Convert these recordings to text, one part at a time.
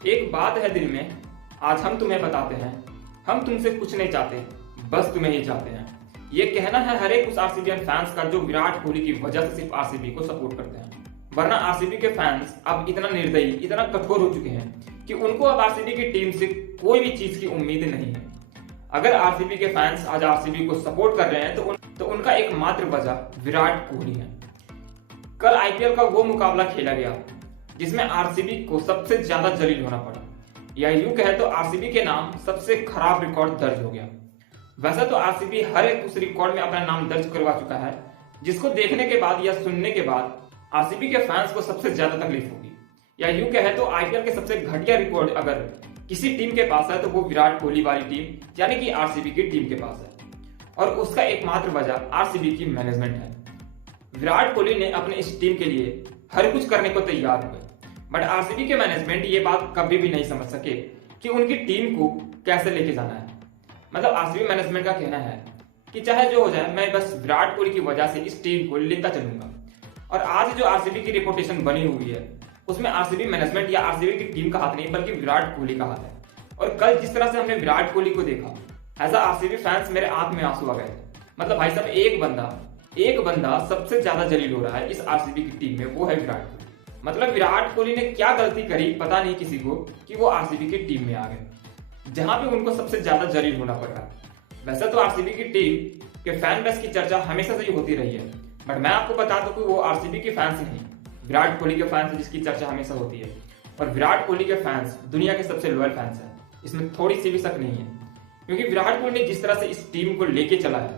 एक बात है दिल में, आज हम तुम्हें बताते हैं। हम तुमसे कुछ नहीं चाहते, बस तुम्हें ही चाहते हैं। ये कहना है हर एक उस आरसीबीएन फैंस का जो विराट कोहली की वजह से सिर्फ आरसीबी को सपोर्ट करते हैं। वरना आरसीबी के फैंस अब इतना निर्दयी, इतना कठोर हो चुके हैं कि उनको अब आरसीबी की टीम से कोई भी चीज की उम्मीद नहीं है। अगर आरसीबी के फैंस आज आरसीबी को सपोर्ट कर रहे हैं तो उनका एकमात्र वजह विराट कोहली है। कल आईपीएल का वो मुकाबला खेला गया जिसमें आरसीबी को सबसे ज्यादा जलील होना पड़ा, या यूं कहे तो आरसीबी के नाम सबसे खराब रिकॉर्ड दर्ज हो गया। वैसे तो आरसीबी हर एक उस रिकॉर्ड में अपना नाम दर्ज करवा चुका है जिसको देखने के बाद या सुनने के बाद आरसीबी के फैंस को सबसे ज्यादा तकलीफ होगी। या यूं कहे तो आईपीएल के सबसे घटिया रिकॉर्ड अगर किसी टीम के पास है तो वो विराट कोहली वाली टीम यानी कि आरसीबी की टीम के पास है, और उसका एकमात्र वजह आरसीबी की मैनेजमेंट है। विराट कोहली ने अपने इस टीम के लिए हर कुछ करने को तैयार हुए, बट आरसीबी के मैनेजमेंट ये बात कभी भी नहीं समझ सके कि उनकी टीम को कैसे लेके जाना है। मतलब आरसीबी मैनेजमेंट का कहना है कि चाहे जो हो जाए, मैं बस विराट कोहली की वजह से इस टीम को लेता चलूंगा। और आज जो आरसीबी की रिपोर्टेशन बनी हुई है उसमें आरसीबी मैनेजमेंट या आरसीबी की टीम का हाथ नहीं बल्कि विराट कोहली का हाथ है। और कल जिस तरह से हमने विराट कोहली को देखा, ऐसा आरसीबी फैंस मेरे आंख में आंसू आ गए थे। मतलब भाई साहब, एक बंदा सबसे ज्यादा जलील हो रहा है इस आरसीबी की टीम में, वो है विराट कोहली। मतलब विराट कोहली ने क्या गलती करी पता नहीं किसी को कि वो आरसीबी की टीम में आ गए जहां पे उनको सबसे ज्यादा जलील होना पड़ रहा है। वैसे तो आरसीबी की टीम के फैन बेस की चर्चा हमेशा से ही होती रही है, बट मैं आपको बता दूं कि वो आरसीबी के फैंस नहीं, विराट कोहली के फैंस है जिसकी चर्चा हमेशा होती है। और विराट कोहली के फैंस दुनिया के सबसे लॉयल फैंस हैं, इसमें थोड़ी सी भी शक नहीं है। क्योंकि विराट कोहली ने जिस तरह से इस टीम को लेके चला है,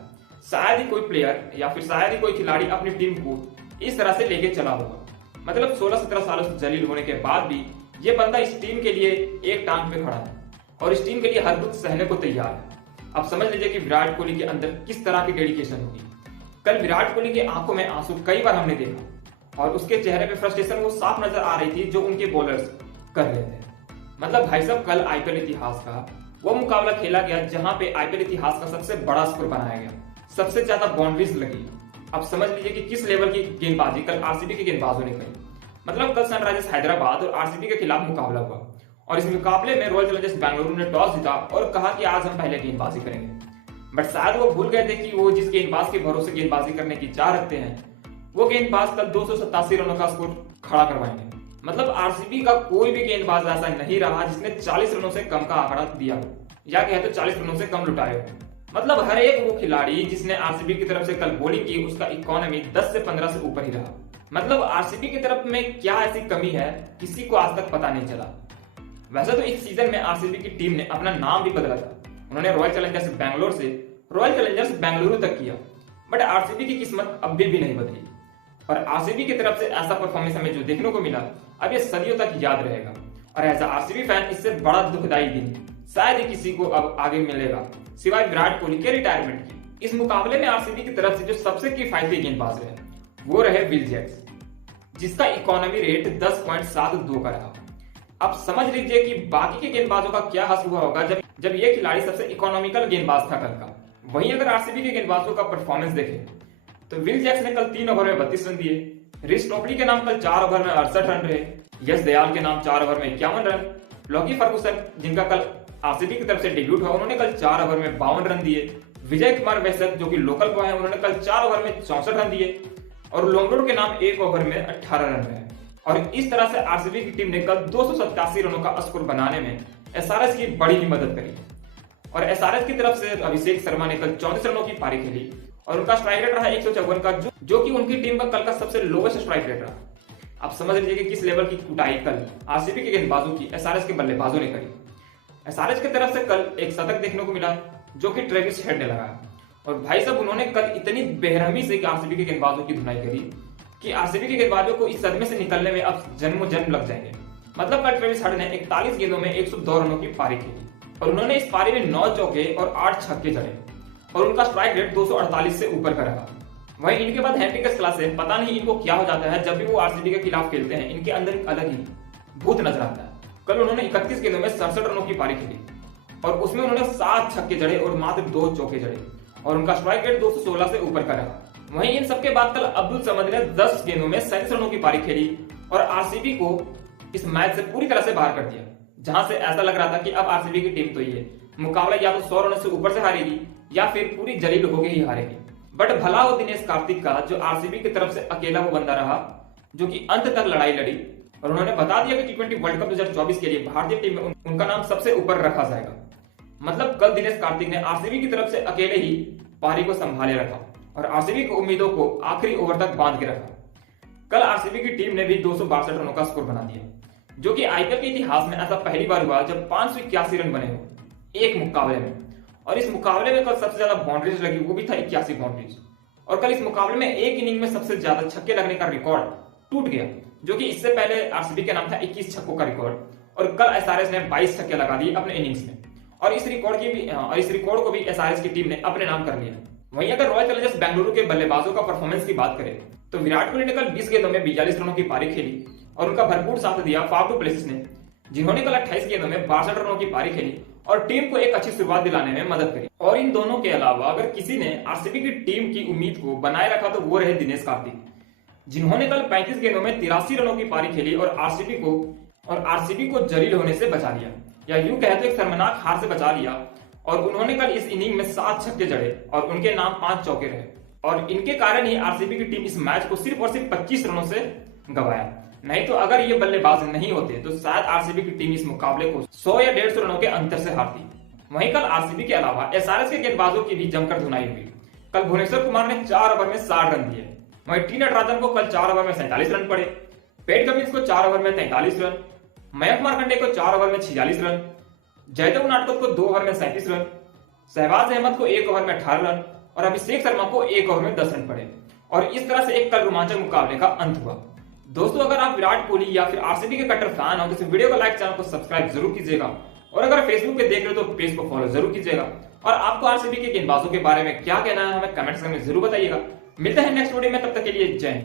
शायद ही कोई प्लेयर या फिर शायद ही कोई खिलाड़ी अपनी टीम को इस तरह से लेके चला होगा। मतलब 16-17 सालों से जलील होने के बाद भी ये बंदा इस टीम के लिए एक टांग पे खड़ा है और इस टीम के लिए हर कुछ सहने को तैयार है। अब समझ लीजिए कि विराट कोहली के अंदर किस तरह की डेडिकेशन होगी। कल विराट कोहली की आंखों में आंसू कई बार हमने देखा और उसके चेहरे पे फ्रस्ट्रेशन वो साफ नजर आ रही थी जो उनके बॉलर्स कर रहे थे। मतलब भाई साहब, कल आईपीएल इतिहास का वो मुकाबला खेला गया जहां पे आईपीएल इतिहास का सबसे बड़ा स्कोर बनाया गया, सबसे ज्यादा बाउंड्रीज लगी। अब समझ लीजिए कि किस लेवल की गेंदबाजी कल आरसीबी के गेंदबाजों ने करी। मतलब कल सनराइजर्स हैदराबाद और आरसीबी के खिलाफ मुकाबला हुआ और इस मुकाबले में रॉयल चैलेंजर्स बेंगलुरु ने टॉस जीता और कहा कि आज हम पहले गेंदबाजी करेंगे। बट शायद वो भूल गए थे कि वो जिस गेंदबाज के भरोसे गेंदबाजी करने की चाह रखते हैं, वो गेंदबाज कल 287 रनों का स्कोर खड़ा करवाएंगे। मतलब आरसीबी का कोई भी गेंदबाज ऐसा नहीं रहा जिसने 40 रनों से कम का आंकड़ा दिया हो, या कहे तो 40 रनों से कम लुटाए हो। मतलब हर एक वो खिलाड़ी जिसने आरसीबी की तरफ से कल बॉलिंग की, उसका इकोनॉमी 10 से 15 से ऊपर ही रहा। मतलब आरसीबी की तरफ में क्या ऐसी कमी है किसी को आज तक पता नहीं चला। वैसे तो इस सीजन में आरसीबी की टीम ने अपना नाम भी बदला था, उन्होंने रॉयल चैलेंजर्स बैंगलोर से रॉयल चैलेंजर्स बेंगलुरु तक किया। बट आरसीबी की किस्मत अभी भी नहीं बदली और आरसीबी की तरफ से ऐसा परफॉर्मेंस हमें जो देखने को मिला अब ये सदियों तक याद रहेगा। और एज आरसीबी फैन इससे बड़ा दुखदायी दिन शायद ही किसी को अब आगे मिलेगा सिवाय विराट कोहली के रिटायरमेंट की। इस मुकाबले में आरसीबी की तरफ से जो सबसे किफायती गेंदबाज रहे वो रहे विल जैक्स, जिसका इकोनॉमी रेट 10.72 का रहा। अब समझ लीजिए कि बाकी के गेंदबाजों का क्या हासिल हुआ होगा जब ये खिलाड़ी सबसे इकोनॉमिकल गेंदबाज था कल का। वहीं अगर आरसीबी के गेंदबाजों का परफॉर्मेंस देखें तो विल जैक्स ने कल 3 ओवर में 32 रन दिए, रिस टोपली के नाम कल 4 ओवर में 68 रन रहे, यश दयाल के नाम 4 ओवर में 51 रन, लॉकी फर्गुसन जिनका कल आरसीबी की तरफ से डेब्यूट हुआ उन्होंने कल 4 ओवर में 52 रन दिए, विजय कुमार वैसक जो कि लोकल बॉय है उन्होंने कल 4 ओवर में 64 रन दिए और लोंगरोड के नाम 1 ओवर में 18 रन रहे। और इस तरह से आरसीबी की टीम ने कल 287 रनों का स्कोर बनाने में एसआरएच की बड़ी ही मदद करी। और एसआरएच की तरफ से अभिषेक शर्मा ने कल 34 रनों की पारी खेली और उनका स्ट्राइक रेट रहा 154 का, जो कि उनकी टीम का कल का सबसे लोवेस्ट स्ट्राइक रेट रहा। आप समझ लीजिए कि किस लेवल की कुटाई कल आरसीबी के गेंदबाजों की एसआरएच के बल्लेबाजों ने करी। एसआरएच की तरफ से कल एक शतक देखने को मिला जो कि ट्रेविस हेड ने लगाया। और भाई साहब, उन्होंने कल इतनी बेरहमी से आरसीबी के गेंदबाजों की धुनाई करी कि आरसीबी के गेंदबाजों को इस सदमे से निकलने में अब जन्मों जन्म लग जाएंगे। मतलब कल ट्रेविस हेड ने 41 गेंदों में 102 रनों की पारी खेली और उन्होंने इस पारी में 9 चौके और 8 छक्के जड़े और उनका स्ट्राइक रेट 248 से ऊपर का रहा। वहीं इनके बाद हेनरी क्लास है, पता नहीं इनको क्या हो जाता है, जब भी वो आरसीबी के खिलाफ खेलते हैं इनके अंदर एक अलग ही भूत नजर आता है। कल उन्होंने 31 गेंदों में 67 रनों की पारी खेली और उसमें उन्होंने 7 छक्के जड़े और मात्र 2 चौके जड़े और उनका स्ट्राइक रेट 216 से ऊपर का रहा। वहीं इन सबके बाद कल अब्दुल समद ने 10 गेंदों में 37 रनों की पारी खेली और आरसीबी को इस मैच से पूरी तरह से बाहर कर दिया। जहां से ऐसा लग रहा था कि अब आरसीबी की टीम तो ये मुकाबला या तो 100 रनों से ऊपर से हारेगी या फिर पूरी जलील होकर ही हारेगी। बट भला हो दिनेश कार्तिक का, जो आरसीबी की तरफ से अकेला वो बंदा रहा जो कि अंत तक लड़ाई लड़ी और उन्होंने बता दिया कि T20 वर्ल्ड कप 2024 के लिए भारतीय टीम में उनका नाम सबसे ऊपर रखा जाएगा। मतलब कल दिनेश कार्तिक ने आरसीबी की तरफ से अकेले ही पारी को संभाले रखा और आरसीबी की उम्मीदों को आखिरी ओवर तक बांध के रखा। कल आरसीबी की टीम ने भी 262 रनों का स्कोर बना दिया, जो कि आईपीएल के इतिहास में ऐसा पहली बार हुआ जब 581 रन बने हो एक मुकाबले में। और इस मुकाबले में कल सबसे ज्यादा बाउंड्रीज लगी, वो भी था 81 बाउंड्रीज। और कल इस मुकाबले में एक इनिंग में सबसे ज्यादा छक्के लगने का रिकॉर्ड टूट गया, जो कि इससे पहले आरसीबी के नाम था 21 छक्कों का रिकॉर्ड। और कल एसआरएच ने 22 छक्के लगा दिए अपने इनिंग्स में और इस रिकॉर्ड को भी एसआरएच की टीम ने अपने नाम कर लिया। वहीं अगर रॉयल चैलेंजर्स बेंगलुरु के बल्लेबाजों का परफॉर्मेंस की बात करें तो विराट कोहली ने कल 20 गेंदों में 42 रनों की पारी खेली और उनका भरपूर साथ दिया फाफ डू प्लेसिस ने, जिन्होंने कल 28 गेंदों में 62 रनों की पारी खेली और टीम को एक अच्छी शुरुआत दिलाने में मदद करी। और इन दोनों के अलावा अगर किसी ने आरसीबी की टीम की उम्मीद को बनाए रखा तो वो रहे दिनेश कार्तिक, जिन्होंने कल 35 गेंदों में 83 रनों की पारी खेली और आरसीबी को जलील होने से बचा लिया, या यूं कहे तो एक शर्मनाक हार से बचा लिया। और उन्होंने कल इस इनिंग में 7 छक्के जड़े और उनके नाम 5 चौके रहे और इनके कारण ही आरसीबी की टीम इस मैच को सिर्फ और सिर्फ 25 रनों से गंवाया। नहीं तो अगर ये बल्लेबाज नहीं होते तो शायद आरसीबी की टीम इस मुकाबले को 100 या 150 रनों के अंतर से हारती। वहीं कल आरसीबी के अलावा एसआरएच के गेंदबाजों की भी जमकर धुनाई हुई। कल भुवनेश्वर कुमार ने 4 ओवर में 60 रन दिए। वहीं टी नटराजन को कल 4 ओवर में 47 रन पड़े, पेट कमिंस को 4 ओवर में 43 रन, मयंक मार्कंडे को 4 ओवर में 46 रन, जयदेव उनादकत को 2 ओवर में 37 रन, शहबाज अहमद को 1 ओवर में 18 रन और अभिषेक शर्मा को 1 ओवर में 10 रन पड़े। और इस तरह से एक कल रोमांचक मुकाबले का अंत हुआ। दोस्तों, अगर आप विराट कोहली या फिर आरसीबी के कट्टर फैन हो तो इस वीडियो को लाइक, चैनल को सब्सक्राइब जरूर कीजिएगा और अगर फेसबुक पे देख रहे हो तो पेज को फॉलो जरूर कीजिएगा। और आपको आरसीबी के गेंदबाजों के बारे में क्या कहना है हमें कमेंट सेक्शन में जरूर बताइएगा। मिलते हैं नेक्स्ट वीडियो में, तब तक के लिए जय हिंद।